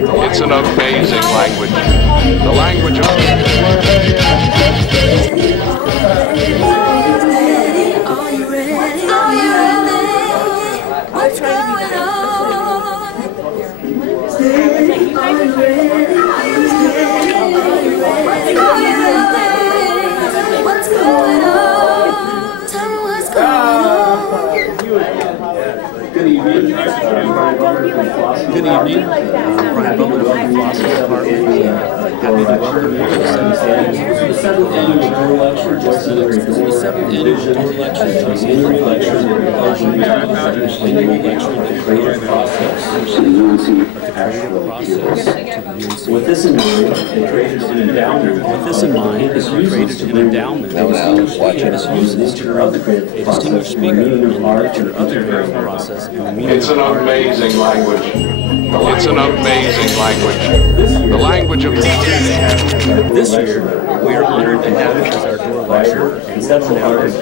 It's an amazing language. The language of... Are you ready? Are you ready? What's going on? Are you ready? What's going on? Tell me what's going on. Good evening. Good evening. Brian Butler from the Philosophy Department. Happy to welcome you to the 7th annual door lecture. This is the 7th annual door lecture. It's an annual lecture that creative process. With this in mind, it created an endowment. With this in mind, it created an endowment. This uses to a distinguished speaker in literature of the creative process. It's an amazing language. It's an amazing language. The language of... This year, we are honored to have as our door lecturer, conceptual artist,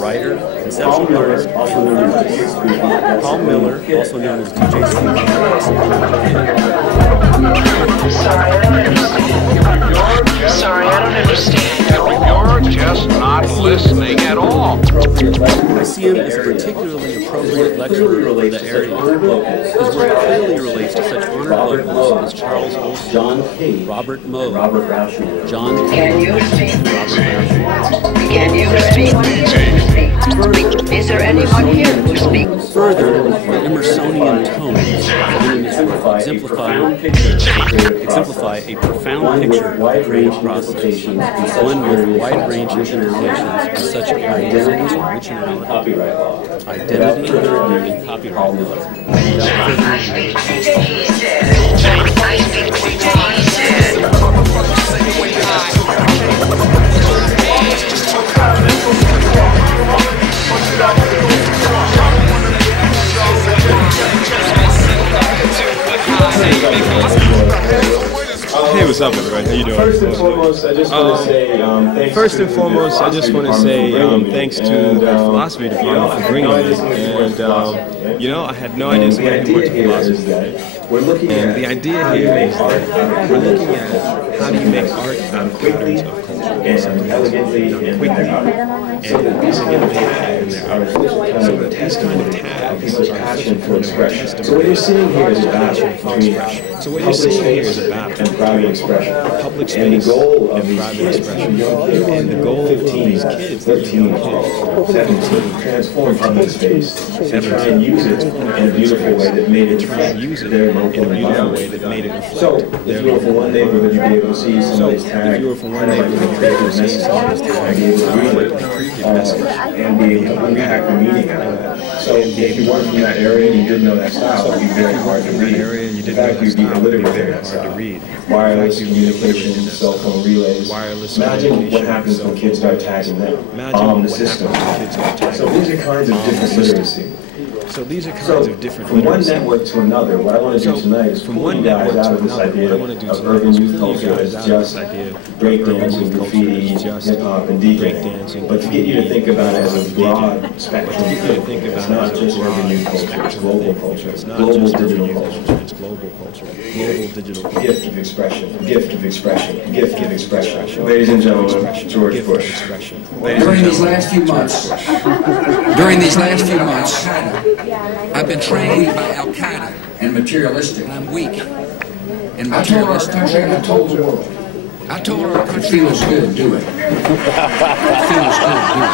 writer, conceptual artist, Paul Miller, also known as DJ Spooky. Sorry, I don't understand. You're just not listening at all. I see him as a particularly appropriate lecturer for the area. His work clearly relates to such honored locals as Charles Olson, John Cade, Robert Moe, Robert Rauschenberg, John Cade, Can you speak? Is there anyone here who speaks? Further, the Emersonian tones exemplify a profound picture of the creative process, one with wide-ranging implications in such areas as originality, identity, and copyright law. Hey, what's up, everybody? How you doing? First and foremost, I just want to say thanks to the philosophy department for bringing me. And you know, I had no idea somebody who worked in philosophy. And the idea here is that we're looking at how do you make art out of patterns of culture, something that's done quickly and using it in their art. So that these kind of tags are such a point of testimony. So what you're seeing here is about expression. So what you're seeing here is about private expression, public space, and private expression. And the goal of these kids, 13 kids, 17, transform public space, and try and use it in a beautiful way that made it reflect their local environment. So, if you were from one neighborhood, you'd be able to see somebody's tag, and be able to read it, and be able to unpack the meaning out of that. So, if you weren't from that area and you didn't know that style, it would be very hard to read. In fact, you'd be illiterate in that style. Wireless communications, cell phone relays. Imagine what happens when kids start tagging them on the system. So these are kinds of different literacy. So these are kinds of different from one network to another, what I want to do tonight is pull you guys out of this idea of urban youth culture as just breakdancing, graffiti, hip-hop, and DJ. But to get you to think about it as a broad spectrum. It's not just urban youth culture, it's global culture. It's global digital culture. It's global culture. Global digital culture. Gift of expression. Gift of expression. Gift of expression. Ladies and gentlemen, George Bush. During these last few months, I've been trained by Al-Qaeda and materialistic. I'm weak and materialistic. I told the world. I told our country, it feels good, do it. It feels good, do it.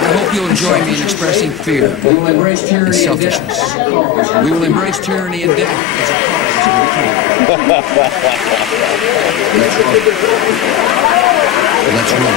I hope you'll join me in expressing fear and selfishness. We will embrace tyranny and death as a cause of Let's roll.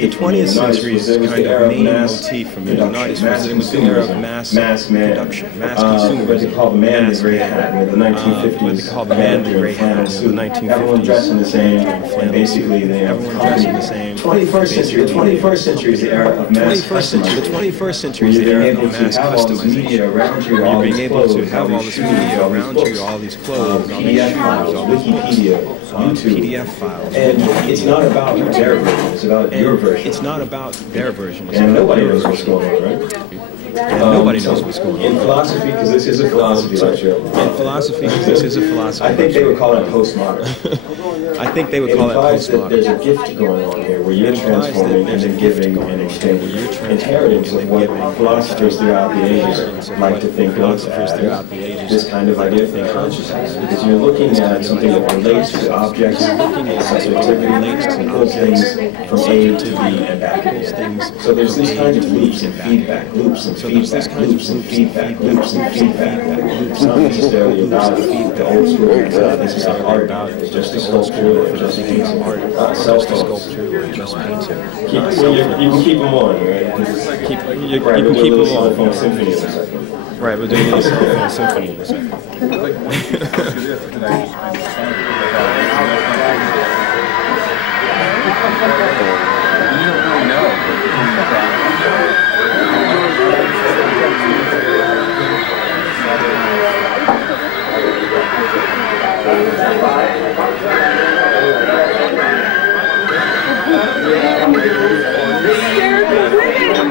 The 20th century's kind of main motif for me as an artist was that it was the era of mass production, mass consumerism, what they call the man in the gray hat in the 1950s. What they call the man in the gray hat in the 1950s. Everyone dressed in the same, and basically they have everyone dressed in the same. 21st century is the era of mass customization. The 21st century is the era of mass customization. You're being able to have all this media around you, all these clothes, all these shoes, all these Wikipedia, YouTube, PDF files. And it's not about their version, it's about your version. It's not about their version. And nobody knows what's going on, right? And nobody knows what's going on. In philosophy, because this is a philosophy lecture. In philosophy, because this is a philosophy lecture. I think they would call it postmodern. I think they would call it postmodern. There's a gift going on here where you're transforming and then giving and extending. Inheritance of what philosophers throughout the ages like to think of as this kind of idea of consciousness. Because you're looking at something that relates to objects, subjectivity relates to things from A to B and back again. So there's these kinds of loops and feedback loops and feedback loops and feedback loops and feedback loops. Not necessarily about the old school. This is not art. It's just a sculpture. Just a piece of art, just a sculpture, or just painting. You can keep them on, right? You Right, can keep them cell phone on. symphony in a second. Right, we'll do a little cell phone symphony in a second.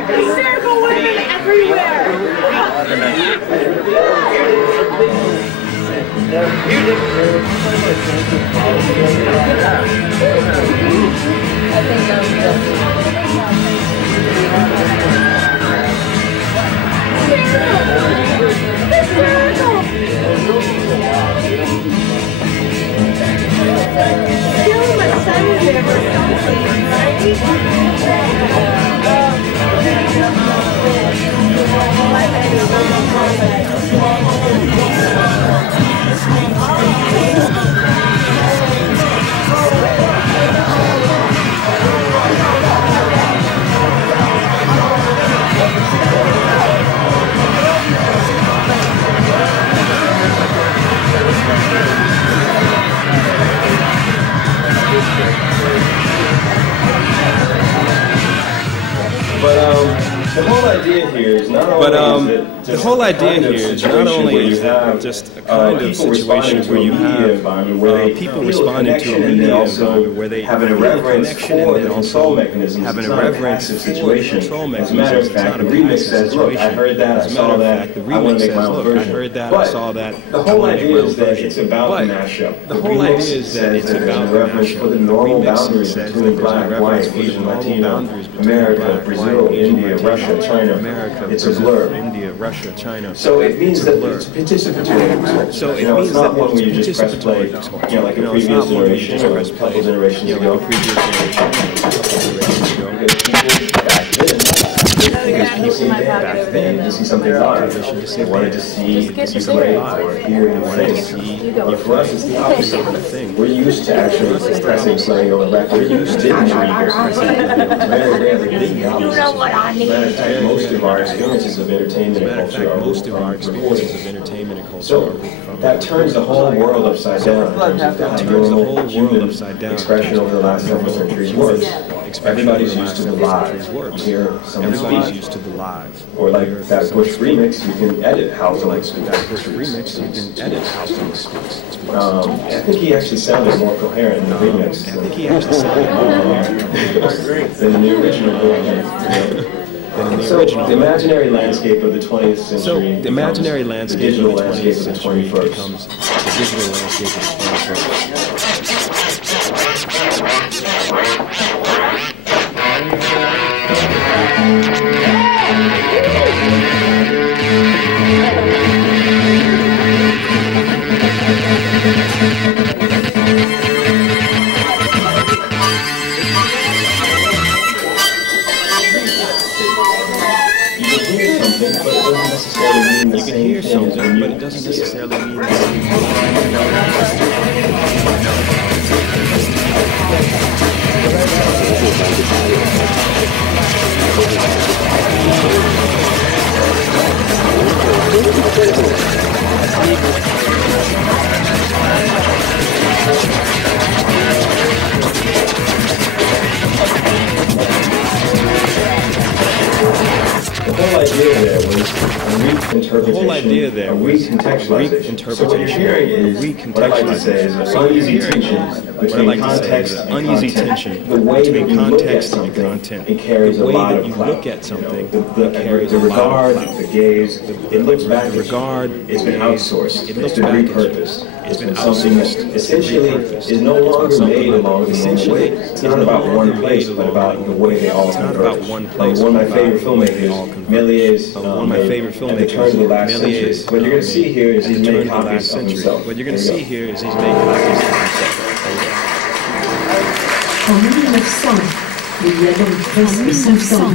Hysterical women everywhere! The whole idea here is not only is that just a kind of situation where you have people responding to a media environment where they have an irreverence for the control mechanisms. Have an irreverence for the control mechanisms. As a matter of fact, the remix says, look, I heard that, I saw that, I want to make my own version. I heard that, I saw that. The whole idea is that it's about the mashup. The whole idea is that it's about the mashup. For the normal boundaries between black, white, Asian, Latino, America, Brazil, India, Russia, China. It's a blur. India, Russia, China. So it means that it's participatory. So it means it's not that one where you just press play, like a previous generation or a couple generations ago. Because people back then to see something live, they wanted to see play or hear and wanted to see. For us, it's the opposite of the thing. We're used to actually pressing play on a record. We're used to actually pressing very rarely the opposite. You know what I mean? Matter of fact, most of our experiences of entertainment and culture are most of our experiences of entertainment and culture so that turns the whole world upside down. That turns the whole world upside down. Expression over the last several centuries works. Everybody's used to the live. Here, everybody's used to the live. Or like that Bush remix, you can edit how someone speaks. That Bush remix, you can edit how someone speaks. I think he actually sounded more coherent in the remix. I think he actually sounded more coherent than in the original version. So the imaginary landscape of the 20th century. So the imaginary landscape of the 20th century becomes the digital landscape of the 21st. You can hear something, but it doesn't necessarily mean the same thing. The whole idea there was reinterpretation. So what you're hearing is, what I like to say is an uneasy tension between context and uneasy tension between context and content. The way that you look at something, the regard, the gaze, it looks back. The regard, it's been outsourced. It's been repurposed. It's been outsourced. Essentially, is no longer made along the same way. It's not about one place, but about the way they all converge. It's not about one place. One of my favorite filmmakers, Méliès, one of my favorite filmmakers, at the turn of the last century. What you're going to see here is he's made copies of himself. What you're going to see here is he's made copies of himself. En 1900, il y a donc presque 100 ans,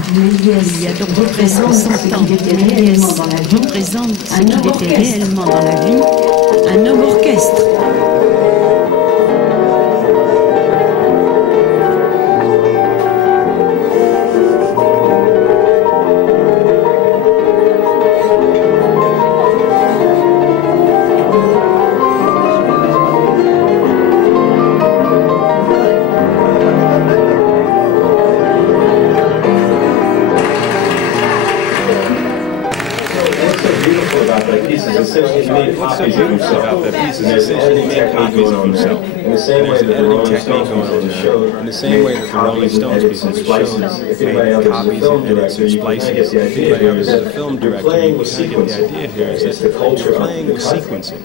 Méliès représente ce qu'il était réellement dans la vie, un homme orchestre. What's so beautiful about that piece is essentially made copies of himself. In the same way that the Rolling Stones people on the show, in the same way that the Rolling Stones people on the show made copies and edits and splicing. If anybody else is a film director, you can get the idea here is that you're playing with sequencing.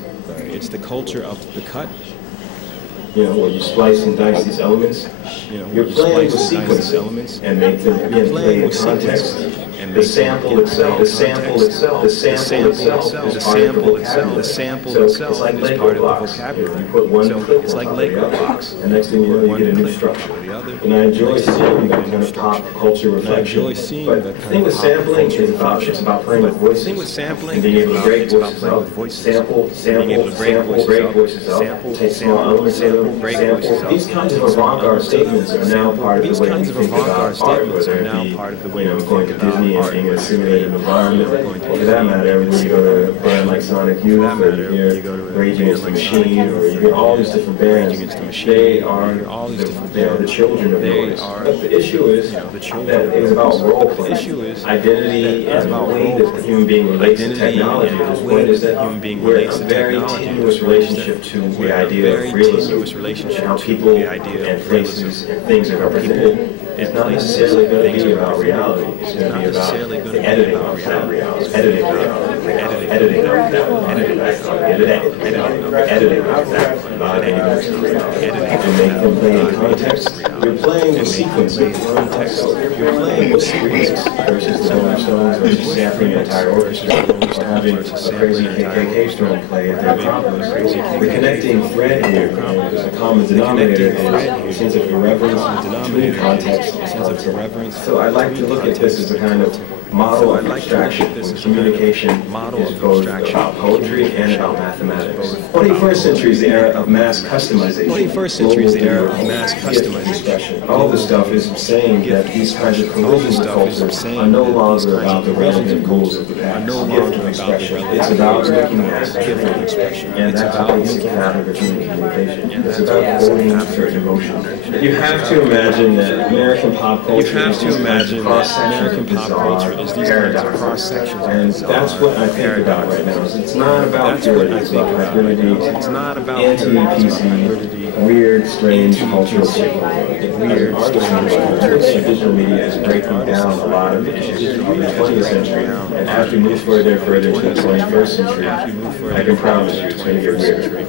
It's the culture of the cut. You know, where you splice and dice these elements. You know, you're playing with sequence and make them play in context. And the sample itself, the sample itself, the sample itself, the sample itself, the sample itself is part of the vocabulary. You put one clip, it's like Lego blocks. And next thing you know, you get a new structure. And I enjoy seeing that kind of pop culture reflection. But the thing with sampling is about playing with voices. The thing with sampling and being able to break voices out. Sample, break voices out. Take small elements of them, sample. These kinds of avant-garde statements are now part of the way we think about art, whether it be, going to Disney and being in a simulated environment. For that matter, when you go to a band like Sonic Youth, or you hear Rage Against the Machine, or you hear all these different bands, they are the children of noise. But the issue is that it's about role play. Identity and the way that the human being relates to technology. The point is that we're a very tenuous relationship to the idea of realism, and how people and places and things are represented. It's not necessarily going to be about reality. It's going to be about the editing of that reality, editing of that, editing of that, to make them play in context. You're playing with sequences, context. You're playing with sequences versus the Rolling Stones versus sampling an entire orchestra, or having a crazy KKK string play at their problems. The connecting thread here is a common denominator is a sense of irreverence to context. So I like to look at this as a kind of model of abstraction. Communication is both about poetry and about mathematics. 21st century is the era of mass customization. 21st century is the era of mass customization. All this stuff is saying that these kinds of collisions of culture are no longer about the relative goals of the past. Gift of expression. It's about looking at gift of expression. And that's a basic fabric of human communication. It's about holding certain emotions. You have to imagine that American pop culture is these kinds of cross-sections. And that's what I think about right now. It's not about purity, it's about hybridity. It's not about anti-PC, weird, strange cultural shit. Weird, strange cultural shit. Digital media is breaking down a lot of issues from the 20th century. And as we move further and further into the 21st century, I can promise you it's going to get weird.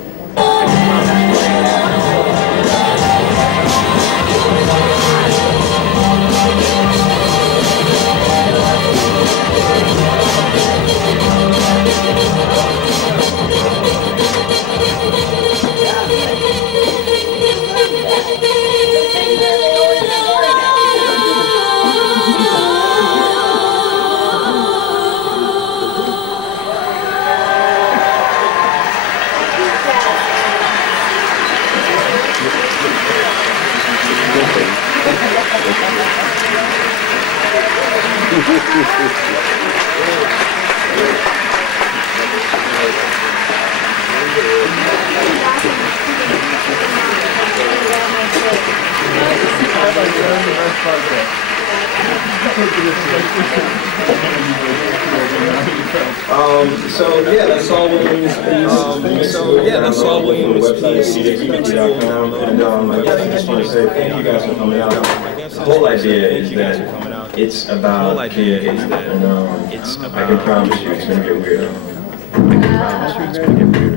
So yeah, that's all Williams piece. So yeah, that's all Williams piece. And I guess I just want to say thank you guys for coming out. The whole idea is that it's about kids, and I can promise you it's going to get weird. I can promise you it's going to get weird.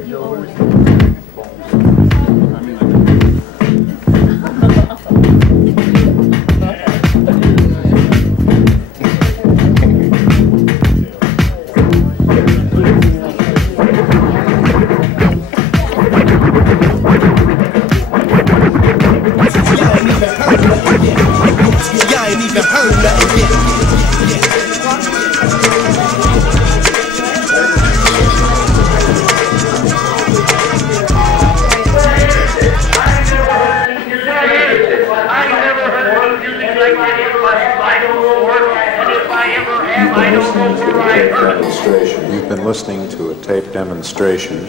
You've been listening to a tape demonstration